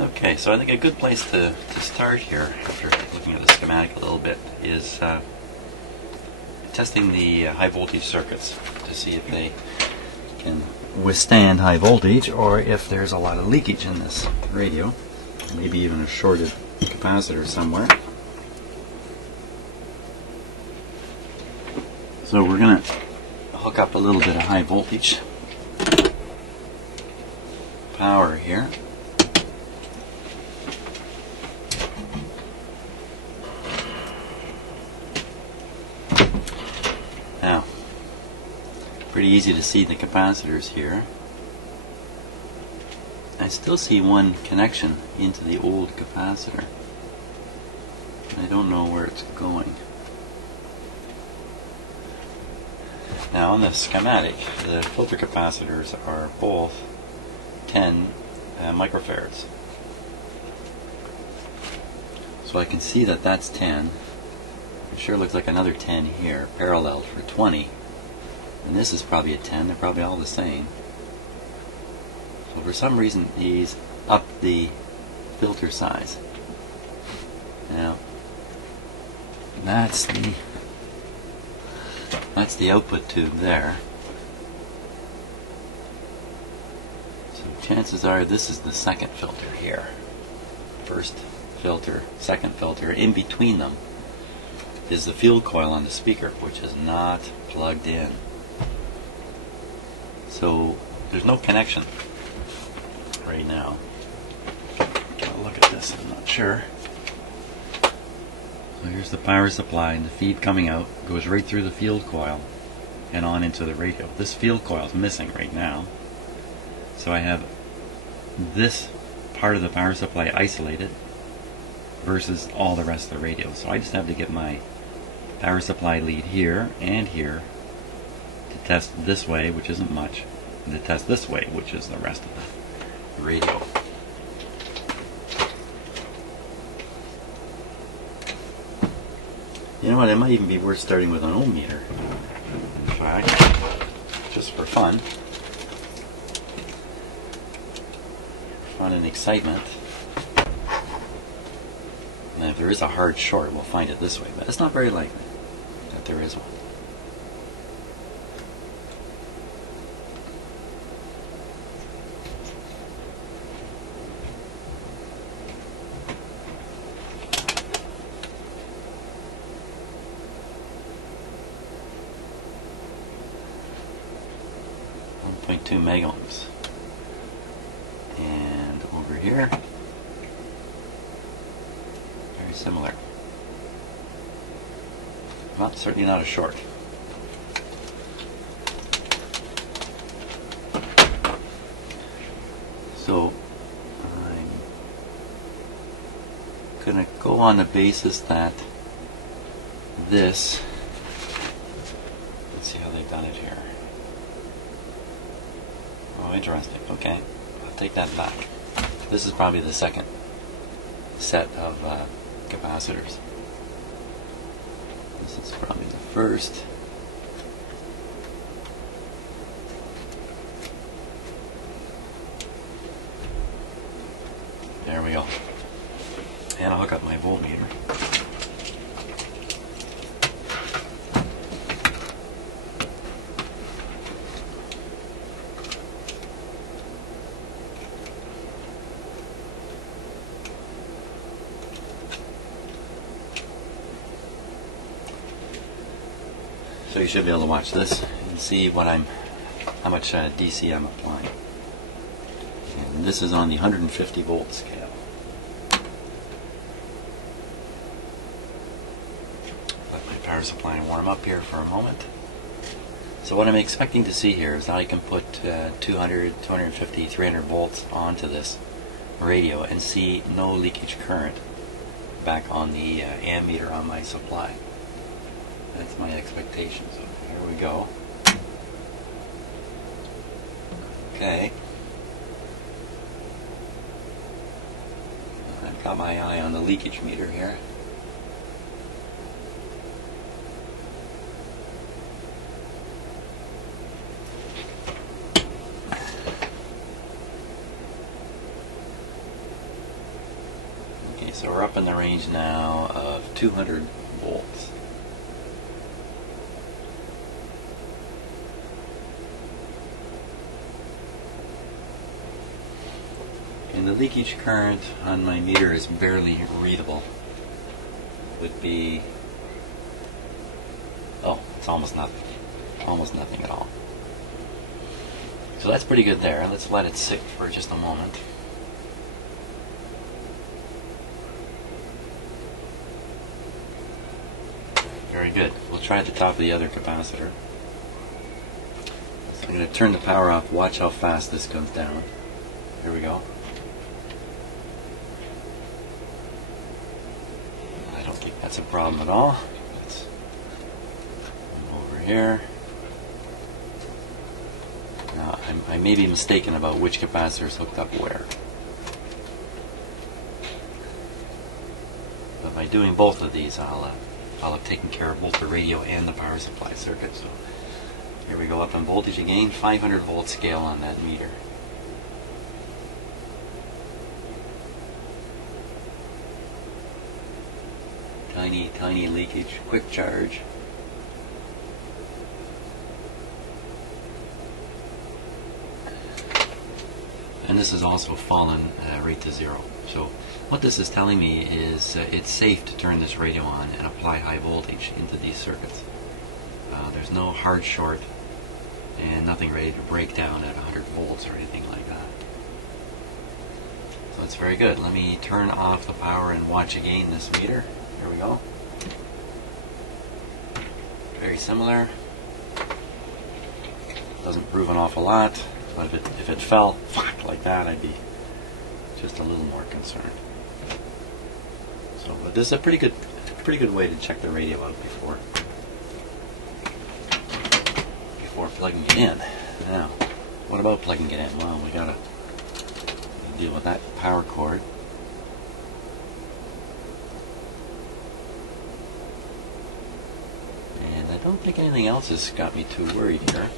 Okay, so I think a good place to start here, after looking at the schematic a little bit, is testing the high voltage circuits to see if they can withstand high voltage or if there's a lot of leakage in this radio, maybe even a shorted capacitor somewhere. So we're going to hook up a little bit of high voltage power here. Now, pretty easy to see the capacitors here. I still see one connection into the old capacitor. I don't know where it's going. Now on the schematic, the filter capacitors are both 10 microfarads. So I can see that that's 10. It sure looks like another 10 here, paralleled for 20. And this is probably a 10, they're probably all the same. So for some reason he's upped the filter size. Now, that's the output tube there. So chances are this is the second filter here. First filter, second filter. In between them is the field coil on the speaker, which is not plugged in. So there's no connection right now. I'll look at this, I'm not sure. So here's the power supply, and the feed coming out goes right through the field coil and on into the radio. This field coil is missing right now. So I have this part of the power supply isolated versus all the rest of the radio. So I just have to get my power supply lead here and here to test this way, which isn't much, and to test this way, which is the rest of the radio. You know what, it might even be worth starting with an ohm meter, in fact, just for fun. Fun and excitement. And if there is a hard short, we'll find it this way, but it's not very likely that there is one. .2 megohms. And over here, very similar. Well, certainly not a short. So I'm going to go on the basis that this, let's see how they've done it here. Oh, interesting. Okay, I'll take that back. This is probably the second set of capacitors. This is probably the first. There we go. And I'll hook up my voltmeter. So you should be able to watch this and see what how much DC I'm applying. And this is on the 150 volt scale. Let my power supply warm up here for a moment. So what I'm expecting to see here is that I can put 200, 250, 300 volts onto this radio and see no leakage current back on the ammeter on my supply. That's my expectation. So here we go. Okay. I've got my eye on the leakage meter here. So we're up in the range now of 200 volts. And the leakage current on my meter is barely readable. Would be, oh, it's almost nothing. Almost nothing at all. So that's pretty good there. Let's let it sit for just a moment. Very good. We'll try at the top of the other capacitor. So I'm going to turn the power off. Watch how fast this goes down. Here we go. I don't think that's a problem at all. Let's move over here. Now, I may be mistaken about which capacitor is hooked up where. But by doing both of these, I'll have taken care of both the radio and the power supply circuit. So here we go, up in voltage again, 500 volt scale on that meter. Tiny, tiny leakage, quick charge. And this has also fallen right to zero. So what this is telling me is it's safe to turn this radio on and apply high voltage into these circuits. There's no hard short and nothing ready to break down at 100 volts or anything like that. So it's very good. Let me turn off the power and watch again this meter. Here we go. Very similar. Doesn't prove an awful lot. But if it fell like that, I'd be just a little more concerned. So, but this is a pretty good way to check the radio out before plugging it in. Now, what about plugging it in? Well, we gotta deal with that power cord. And I don't think anything else has got me too worried here.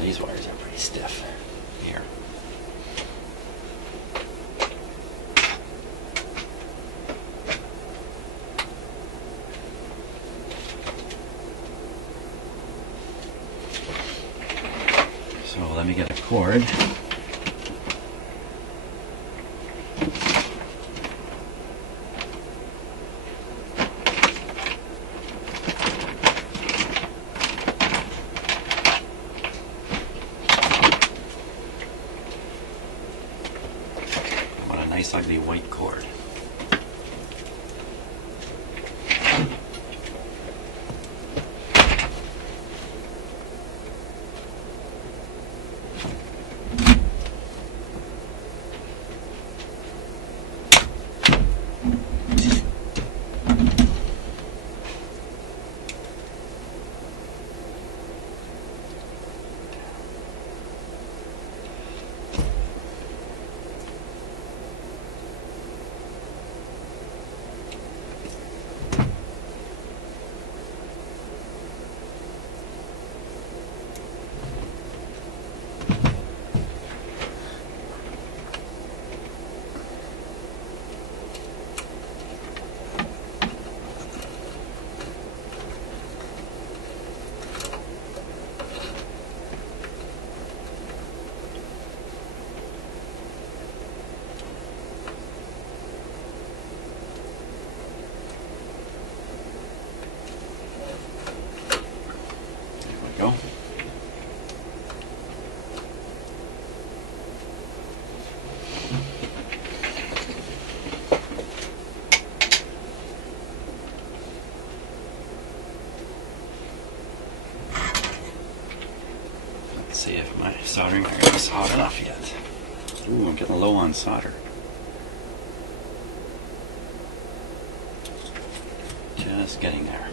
These wires are pretty stiff here. So let me get a cord. Nice ugly white cord. Go. Let's see if my soldering iron is hot enough yet. Ooh, I'm getting low on solder. Just getting there.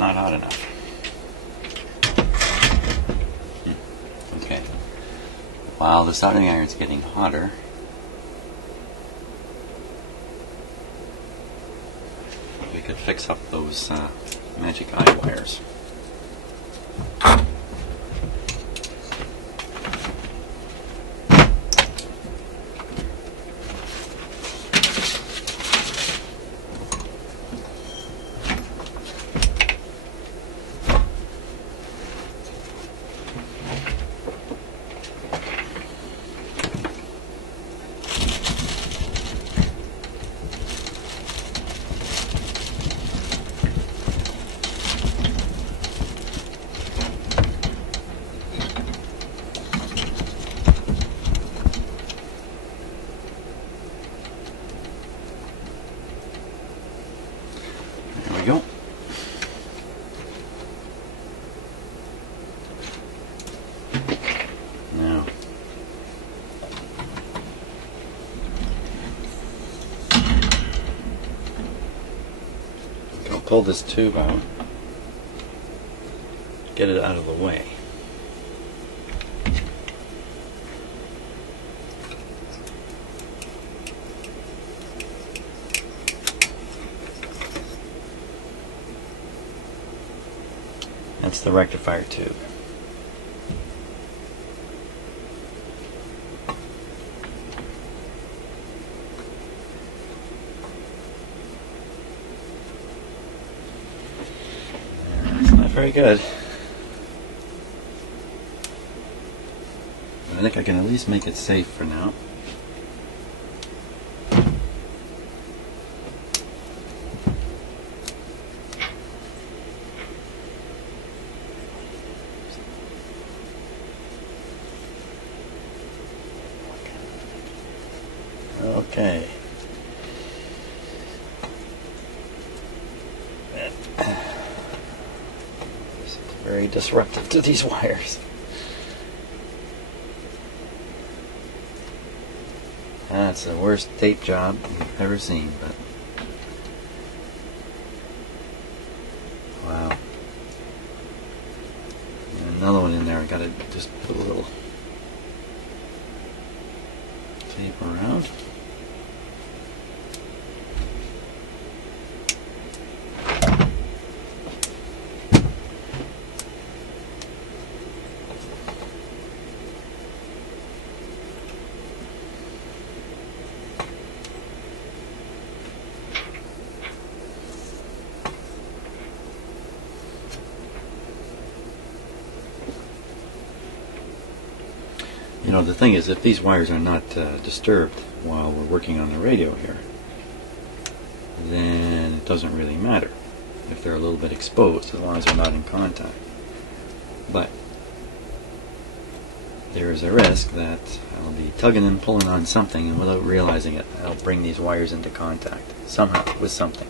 not hot enough. Okay. While the soldering iron's getting hotter, we could fix up those magic eye wires. There we go. Now, I'll pull this tube out, get it out of the way. That's the rectifier tube. It's not very good. I think I can at least make it safe for now. Okay. It's very disruptive to these wires. That's the worst tape job I've ever seen, but wow. And another one in there, I gotta just put a little tape around. You know, the thing is, if these wires are not disturbed while we're working on the radio here, then it doesn't really matter if they're a little bit exposed, as long as they're not in contact. But there is a risk that I'll be tugging and pulling on something, and without realizing it, I'll bring these wires into contact somehow with something.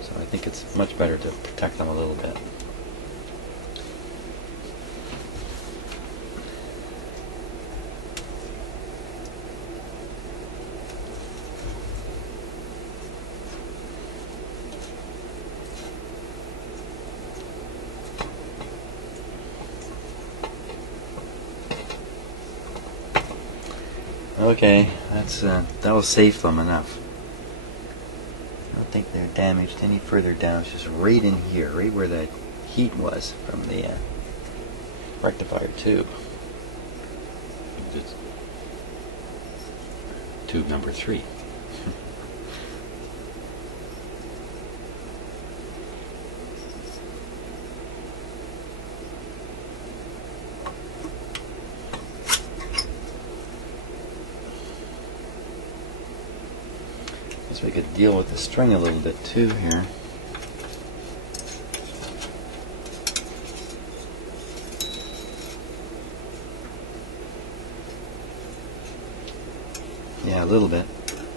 So I think it's much better to protect them a little bit. Okay, that will save them enough. I don't think they're damaged any further down. It's just right in here, right where the heat was from the rectifier tube. It's tube number 3. We could deal with the string a little bit too here. Yeah, a little bit.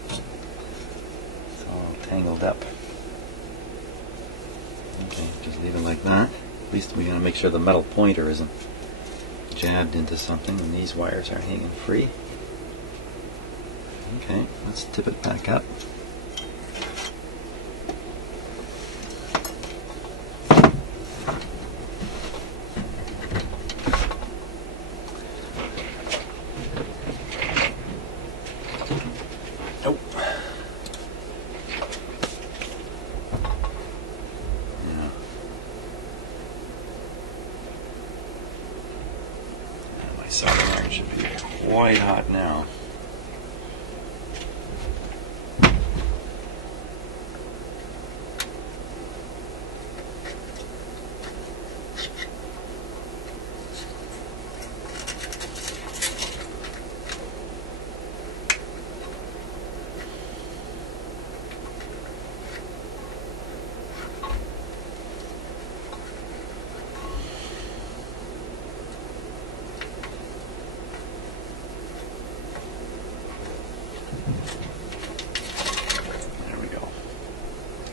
It's all tangled up. Okay, just leave it like that. At least we gotta make sure the metal pointer isn't jabbed into something and these wires are hanging free. Okay, let's tip it back up. soldering iron should be quite hot now.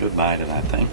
Goodbye to that thing.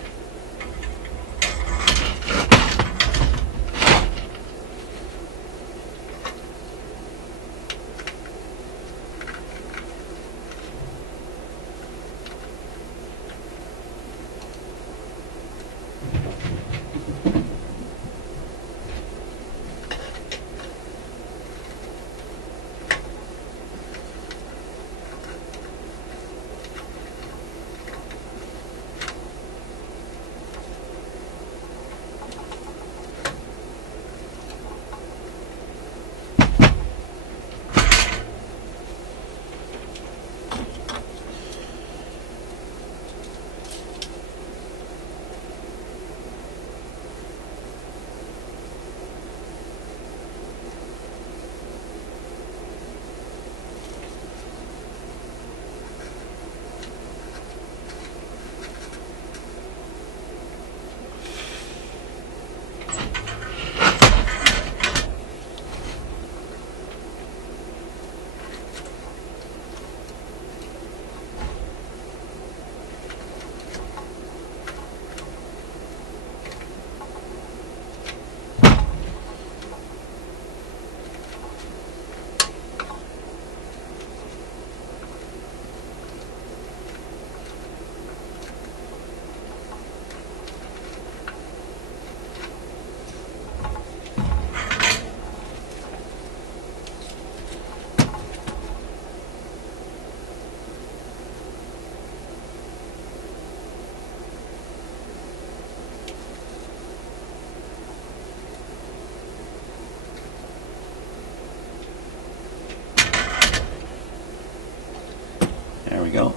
There we go.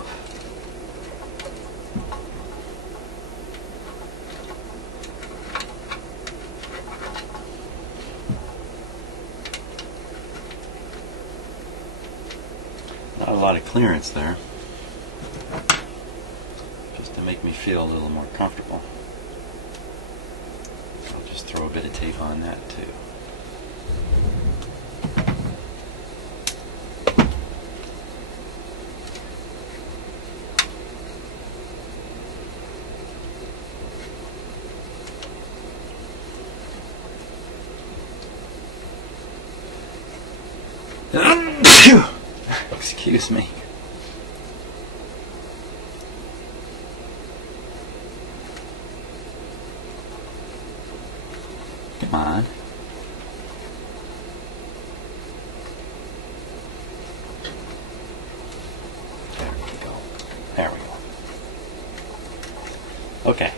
Not a lot of clearance there, just to make me feel a little more comfortable. I'll just throw a bit of tape on that too. Excuse me. Come on. There we go. There we go. Okay.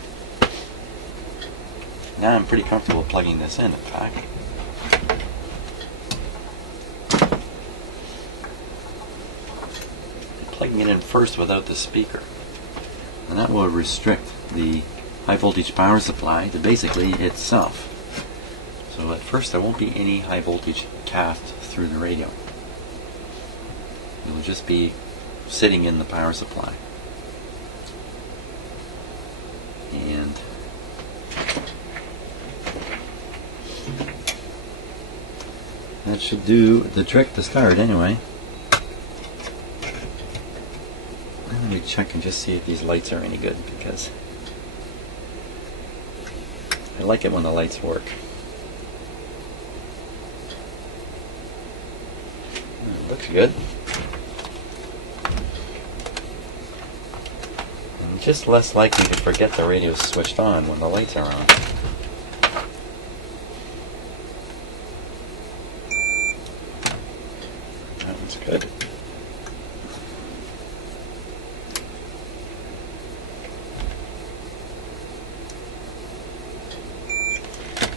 Now I'm pretty comfortable plugging this in fact. Plugging it in first without the speaker, and that will restrict the high voltage power supply to basically itself. So at first there won't be any high voltage cast through the radio. It will just be sitting in the power supply. And that should do the trick to start anyway. Let me check and just see if these lights are any good, because I like it when the lights work. It looks good. I'm just less likely to forget the radio's switched on when the lights are on. That one's good.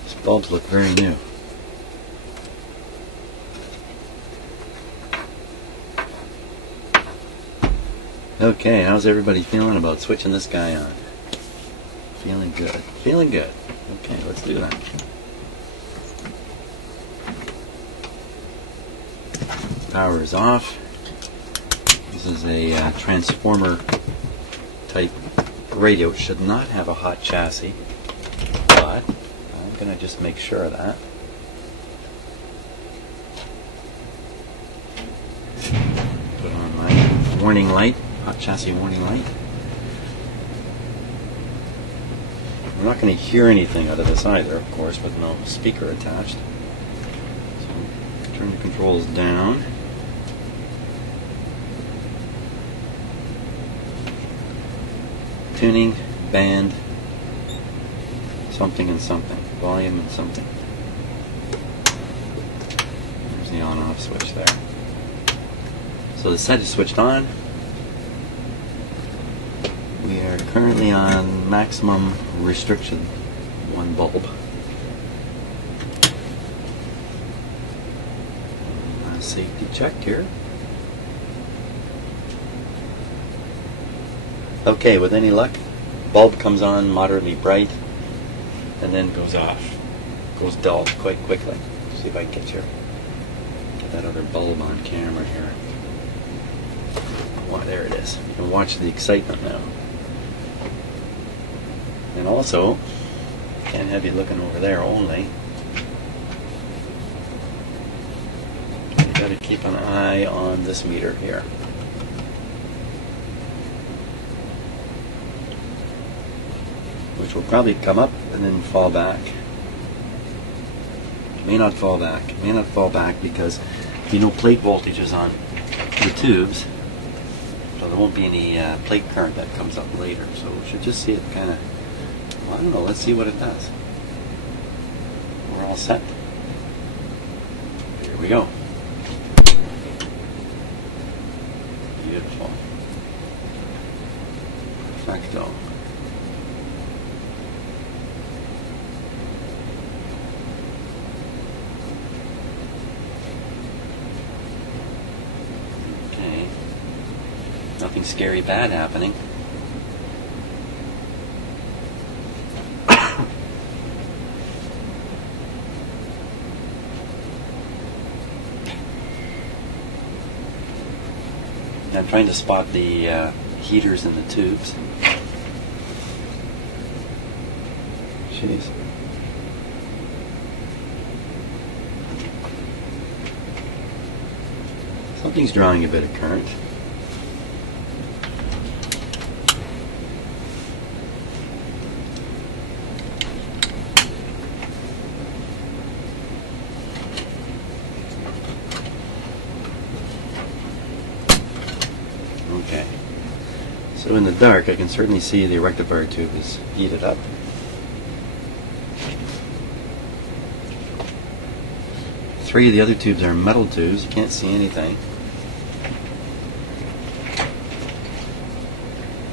These bulbs look very new. Okay, how's everybody feeling about switching this guy on? Feeling good. Feeling good. Okay, let's do that. Power is off. This is a transformer type radio. It should not have a hot chassis, but I'm going to just make sure of that. Put on my warning light, hot chassis warning light. I'm not going to hear anything out of this either, of course, with no speaker attached. So turn the controls down. Tuning, band, something and something, volume and something. There's the on-off switch there. So the set is switched on. We are currently on maximum restriction, 1 bulb. Safety check here. Okay, with any luck, bulb comes on moderately bright and then goes off, goes dull quite quickly. See if I can get that other bulb on camera here. Well, there it is. You can watch the excitement now. And also, can't have you looking over there only. You got to keep an eye on this meter here. Which will probably come up and then fall back. May not fall back. May not fall back because plate voltage is on the tubes, so there won't be any plate current that comes up later. So we should just see it kind of. Well, I don't know. Let's see what it does. We're all set. Here we go. Beautiful. Perfecto. Nothing scary bad happening. I'm trying to spot the heaters in the tubes. Jeez. Something's drawing a bit of current. Okay, so in the dark I can certainly see the rectifier tube is heated up. Three of the other tubes are metal tubes, you can't see anything.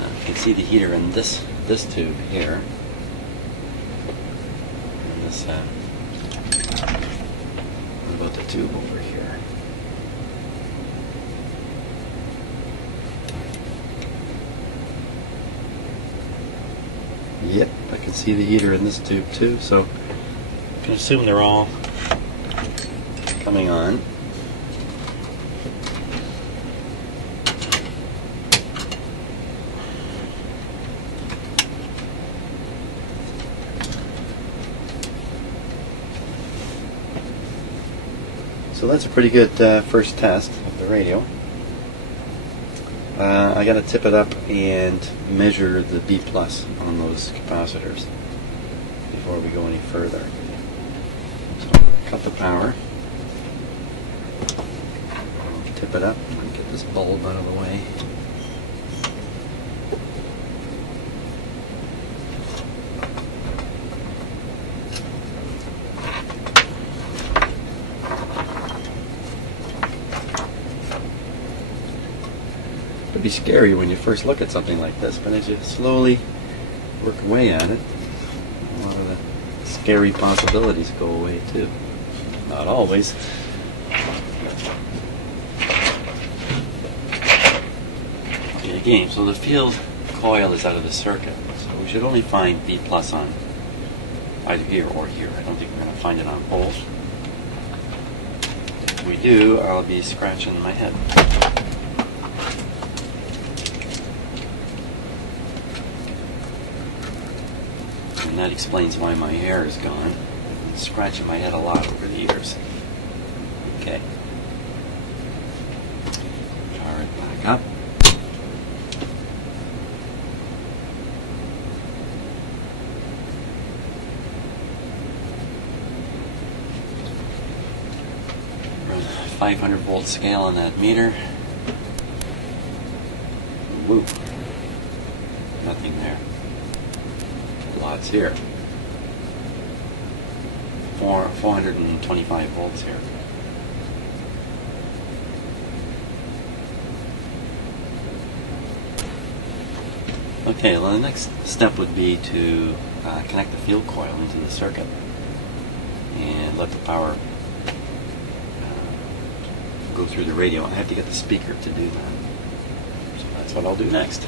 You can see the heater in this tube here. And this, what about the tube over here? Yep, I can see the heater in this tube too, so I can assume they're all coming on. So that's a pretty good first test of the radio. I got to tip it up and measure the B+ on those capacitors before we go any further. So cut the power, tip it up, and get this bulb out of the way. It'd be scary when you first look at something like this, but as you slowly work away at it, a lot of the scary possibilities go away too. Not always. Again, so the field coil is out of the circuit, so we should only find V plus on either here or here. I don't think we're going to find it on both. If we do, I'll be scratching my head. And that explains why my hair is gone. I'm scratching my head a lot over the years. Okay. Power it back up. Run a 500 volt scale on that meter. Woo. Nothing there. Lots here. 425 volts here. Okay, well the next step would be to connect the field coil into the circuit and let the power go through the radio. I have to get the speaker to do that. So that's what I'll do next.